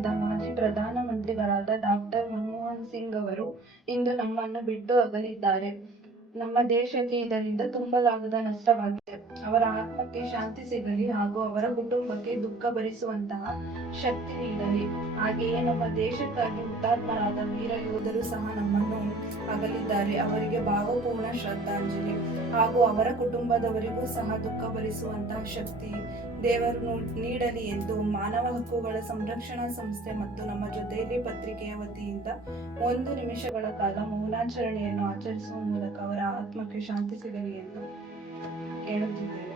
ಗಳಿಸಿದ ಮಾಜಿ ಪ್ರಧಾನಮಂತ್ರಿಗಳಾದ ಡಾಕ್ಟರ್ ಮನಮೋಹನ್ ಸಿಂಗ್ ಅವರು ಇಂದು ನಮ್ಮನ್ನು ಬಿಟ್ಟು ಅಗಲಿದ್ದಾರೆ. ನಮ್ಮ ದೇಶಕ್ಕೆ ಇದರಿಂದ ತುಂಬಲಾಗದ ನಷ್ಟವಾಗಿದೆ. ಅವರ ಆತ್ಮಕ್ಕೆ ಶಾಂತಿ ಸಿಗಲಿ ಹಾಗೂ ಅವರ ಕುಟುಂಬಕ್ಕೆ ದುಃಖ ಭರಿಸುವಂತಹ ಶಕ್ತಿ ನೀಡಲಿ. ಹಾಗೆಯೇ ನಮ್ಮ ದೇಶಕ್ಕಾಗಿ ಹುತಾತ್ಮರಾದ ವೀರ ಯೋಧರು ಸಹ ನಮ್ಮನ್ನು ಅಗಲಿದ್ದಾರೆ. ಅವರಿಗೆ ಭಾವಪೂರ್ಣ ಶ್ರದ್ಧಾಂಜಲಿ ಹಾಗೂ ಅವರ ಕುಟುಂಬದವರಿಗೂ ಸಹ ದುಃಖ ಭರಿಸುವಂತಹ ಶಕ್ತಿ ದೇವರು ನೀಡಲಿ ಎಂದು ಮಾನವ ಹಕ್ಕುಗಳ ಸಂರಕ್ಷಣಾ ಸಂಸ್ಥೆ ಮತ್ತು ನಮ್ಮ ಜೊತೆಯಲ್ಲಿ ಪತ್ರಿಕೆಯ ವತಿಯಿಂದ 1 ನಿಮಿಷಗಳ ಕಾಲ ಮೌನಾಚರಣೆಯನ್ನು ಆಚರಿಸುವ ಮೂಲಕ ಅವರ ಆತ್ಮಕ್ಕೆ ಶಾಂತಿ ಸಿಗಲಿ ಎಂದು ಕೇಳುತ್ತಿದ್ದೇವೆ.